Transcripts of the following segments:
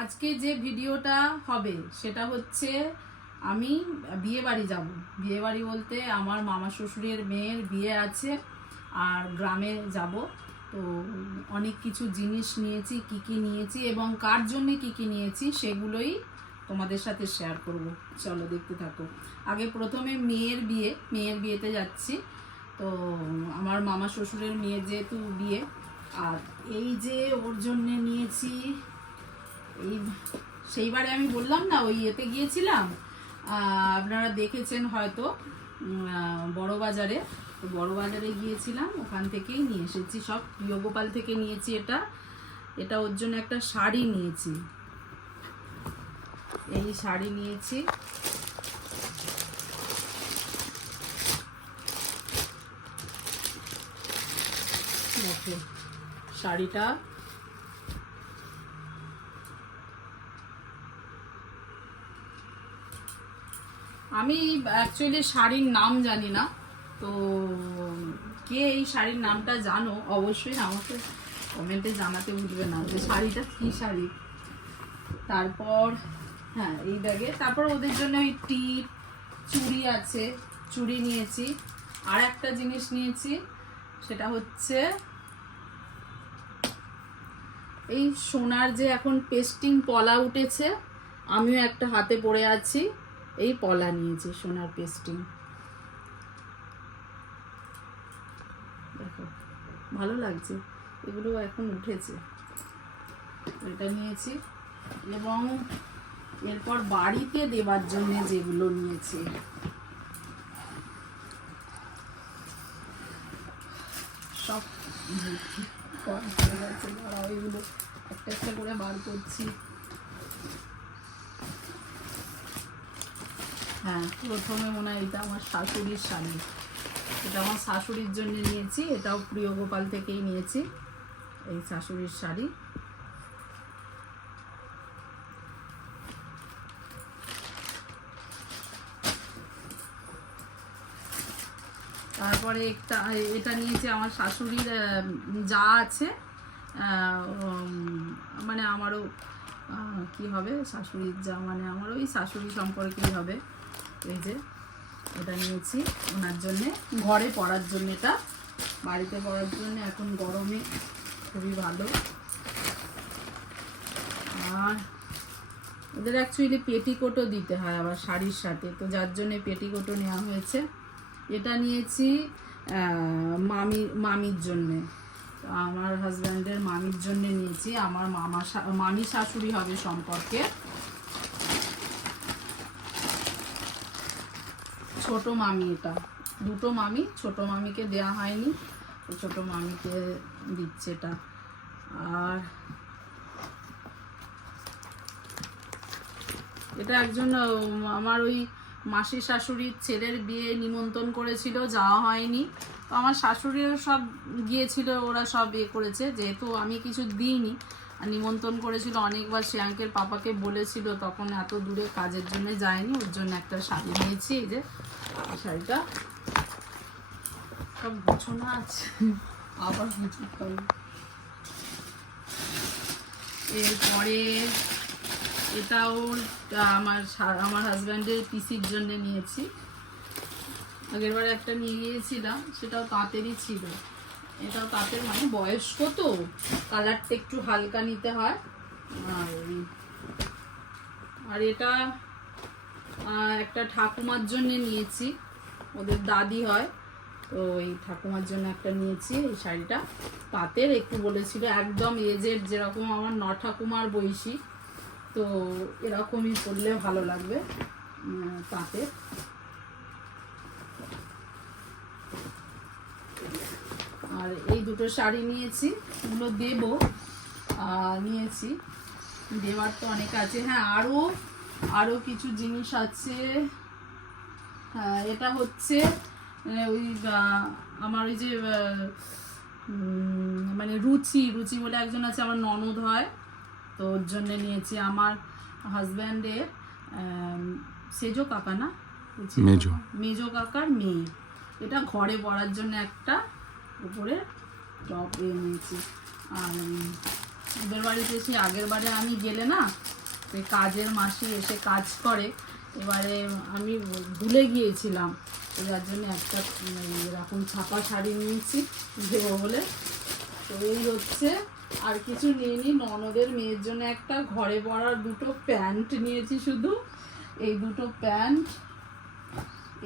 আজকে যে ভিডিওটা হবে সেটা হচ্ছে আমি বিয়ে বাড়ি যাব। বিয়ে বাড়ি বলতে আমার মামা শ্বশুরের মেয়ের বিয়ে আছে আর গ্রামে যাব। তো অনেক কিছু জিনিস নিয়েছি, কি কি নিয়েছি এবং কার জন্যে কি কি নিয়েছি সেগুলোই তোমাদের সাথে শেয়ার করব। চলো দেখতে থাকো। আগে প্রথমে মেয়ের বিয়েতে যাচ্ছি। তো আমার মামা শ্বশুরের মেয়ের যেহেতু বিয়ে, আর এই যে ওর জন্যে নিয়েছি, এই সেইবারে আমি বললাম না ওই ইয়েতে গিয়েছিলাম, আপনারা দেখেছেন হয়তো, বড় বাজারে। তো বড় বাজারে গিয়েছিলাম, ওখান থেকেই নিয়ে এসেছি সব। প্রিয়গোপাল থেকে নিয়েছি এটা ওর জন্য একটা শাড়ি নিয়েছি। এই শাড়ি নিয়েছি, দেখো শাড়িটা। আমি অ্যাকচুয়ালি শাড়ির নাম জানি না, তো কে এই শাড়ির নামটা জানো অবশ্যই আমাকে কমেন্টে জানাতে ভুলবে না যে শাড়িটা কী শাড়ি। তারপর হ্যাঁ এই ব্যাগে, তারপর ওদের জন্য ওই টিপ, চুড়ি আছে, চুড়ি নিয়েছি। আর একটা জিনিস নিয়েছি, সেটা হচ্ছে এই সোনার যে এখন পেস্টিং পলা উঠেছে, আমিও একটা হাতে পরে আছি, এই পলা নিয়েছি সোনার পেস্টিং। দেখো ভালো লাগছে, এগুলো এখন উঠেছে, এটা নিয়েছি। এবং এরপর বাড়িতে দেওয়ার জন্য যেগুলো নিয়েছি, সব এগুলো একটা একটা করে বার করছি। হ্যাঁ, প্রথমে মনে হয় এটা আমার শাশুড়ির শাড়ি, এটা আমার শাশুড়ির জন্য নিয়েছি, এটাও প্রিয়গোপাল থেকেই নিয়েছি, এই শাশুড়ির শাড়ি। তারপরে এটা নিয়েছি আমার শাশুড়ির যা আছে, মানে আমারও কি হবে, শাশুড়ির যা মানে আমার ওই শাশুড়ি সম্পর্কেই হবে। এই যে এটা নিয়েছি ওনার জন্যে, ঘরে পরার জন্য, এটা বাড়িতে পরার জন্য এখন গরমে খুবই ভালো। আর ওদের অ্যাকচুয়ালি পেটিকোটও দিতে হয় আবার শাড়ির সাথে, তো যার জন্যে পেটিকোটও নেওয়া হয়েছে। এটা নিয়েছি মামির জন্যে, আমার হাজব্যান্ডের মামির জন্যে নিয়েছি, আমার মামি শাশুড়ি হবে সম্পর্কে। ছোট মামি, এটা দুটো মামি, ছোট মামিকে দেয়া হয়নি, তো ছোট মামিকে দিচ্ছে এটা। আর এটা একজন আমার ওই মাসির শাশুড়ির ছেলের বিয়ে নিমন্ত্রণ করেছিল, যাওয়া হয়নি, তো আমার শাশুড়িও সব গিয়েছিল, ওরা সব ইয়ে করেছে, যেহেতু আমি কিছু দিইনি। আর নিমন্ত্রণ করেছিল অনেকবার, শ্রেয়াঙ্কের পাপাকে বলেছিল, তখন এত দূরে কাজের জন্য যায়নি, ওর জন্য একটা শাড়ি নিয়েছি। এই যে শাড়িটা সব গোছানো আছে, আবার গুছাতে হবে। এরপরে এটাও আমার হাজব্যান্ডের পিসির জন্য নিয়েছি, আগেরবার একটা নিয়ে গিয়েছিলাম, সেটাও তাঁতেরই ছিল, এটাও তাঁতের, মানে বয়স্ক তো কালারটা একটু হালকা নিতে হয়। আর এটা একটা ঠাকুমার জন্য নিয়েছি, ওদের দাদি হয়, তো এই ঠাকুমার জন্য একটা নিয়েছি। এই শাড়িটা তাঁতের, একটু বলেছিল একদম এজের, যেরকম আমার ঠাকুমার বয়সী, তো এরকমই পরলে ভালো লাগবে তাঁতের। আর এই দুটো শাড়ি নিয়েছি, এগুলো দেবো, নিয়েছি, দেওয়ার তো অনেক আছে। হ্যাঁ, আরও কিছু জিনিস আছে। হ্যাঁ, এটা হচ্ছে ওই আমার ওই যে মানে রুচি বলে একজন আছে, আমার ননদ হয়, তো ওর জন্যে নিয়েছি। আমার হাজব্যান্ডের সেজো কাকা না, মেজো কাকার মেয়ে, এটা ঘরে পরার জন্য একটা উপরে টপ নিয়েছি। আর ওদের বাড়িতে সেই আগের বারে আমি গেলে না, ওই কাজের মাসি এসে কাজ করে, এবারে আমি ভুলে গিয়েছিলাম, যার জন্য একটা এরকম ছাপা শাড়ি নিয়েছি দেবো বলে। তো এই হচ্ছে, আর কিছু নিয়ে নিই। ননদের মেয়ের জন্য একটা ঘরে পরার দুটো প্যান্ট নিয়েছি শুধু, এই দুটো প্যান্ট।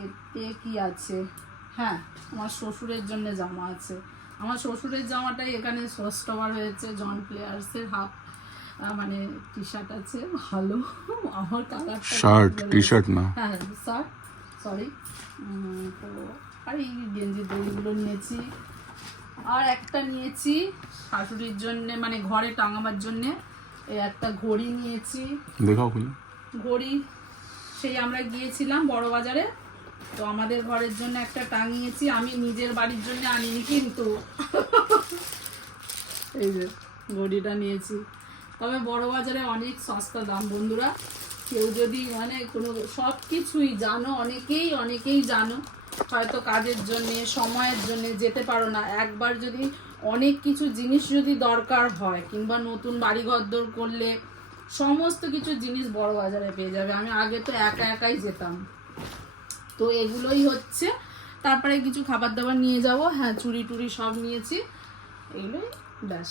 এতে কি আছে, হ্যাঁ আমার শ্বশুরের জন্য জামা আছে। আমার শ্বশুরের জামাটাই এখানে সোস্টবার হয়েছে, জন প্লেয়ার্সের হাফ মানে টি শার্ট আছে ভালো, আমার কালারটা শার্ট টি শার্ট না, হ্যাঁ হ্যাঁ শার্ট, সরি। তো আর এই গেঞ্জি দড়িগুলো নিয়েছি, আর একটা নিয়েছি শাশুড়ির জন্যে, মানে ঘরে টাঙাবার জন্যে এই একটা ঘড়ি নিয়েছি। দেখাও খুলে। ঘড়ি সেই আমরা গিয়েছিলাম বড় বাজারে, তো আমাদের ঘরের জন্য একটা টাঙিয়েছি, আমি নিজের বাড়ির জন্য আনিনি কিন্তু। এই যে ঘড়িটা নিয়েছি, তবে বড় বাজারে অনেক সস্তা দাম বন্ধুরা। কেউ যদি মানে কোনো সব কিছুই জানো, অনেকেই জানো, হয়তো কাজের জন্যে সময়ের জন্যে যেতে পারো না, একবার যদি অনেক কিছু জিনিস যদি দরকার হয়, কিংবা নতুন বাড়ি ঘরদোর করলে সমস্ত কিছু জিনিস বড় বাজারে পেয়ে যাবে। আমি আগে তো একাই যেতাম। তো এগুলোই হচ্ছে, তারপরে কিছু খাবার দাবার নিয়ে যাব, হ্যাঁ চুড়ি টুড়ি সব নিয়েছি, এগুলোই ব্যাস।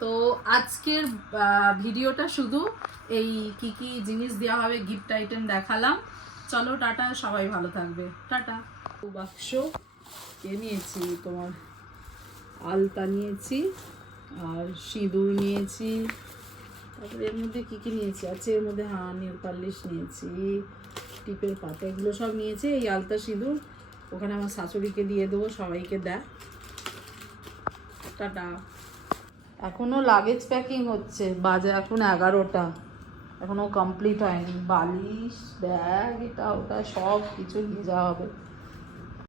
তো আজকের ভিডিওটা শুধু এই কি জিনিস দেওয়া হবে গিফট আইটেম দেখালাম। চলো টাটা, সবাই ভালো থাকবে, টাটা। বাক্স এ নিয়েছি, তোমার আলতা নিয়েছি, আর সিঁদুর নিয়েছি, তারপরে এর মধ্যে কি নিয়েছি আছে, এর মধ্যে হ্যাঁ নেল পালিশ নিয়েছি, টিপের পাতা, এগুলো সব নিয়েছি। এই আলতা সিঁদুর ওখানে আমার শাশুড়িকে দিয়ে দেবো, সবাইকে দেয়। টাটা। এখনো লাগেজ প্যাকিং হচ্ছে, বাজে এখন 11টা, এখনো কমপ্লিট হয়নি। বালিশ, ব্যাগ, এটা ওটা সব কিছু নিয়ে যাওয়া হবে।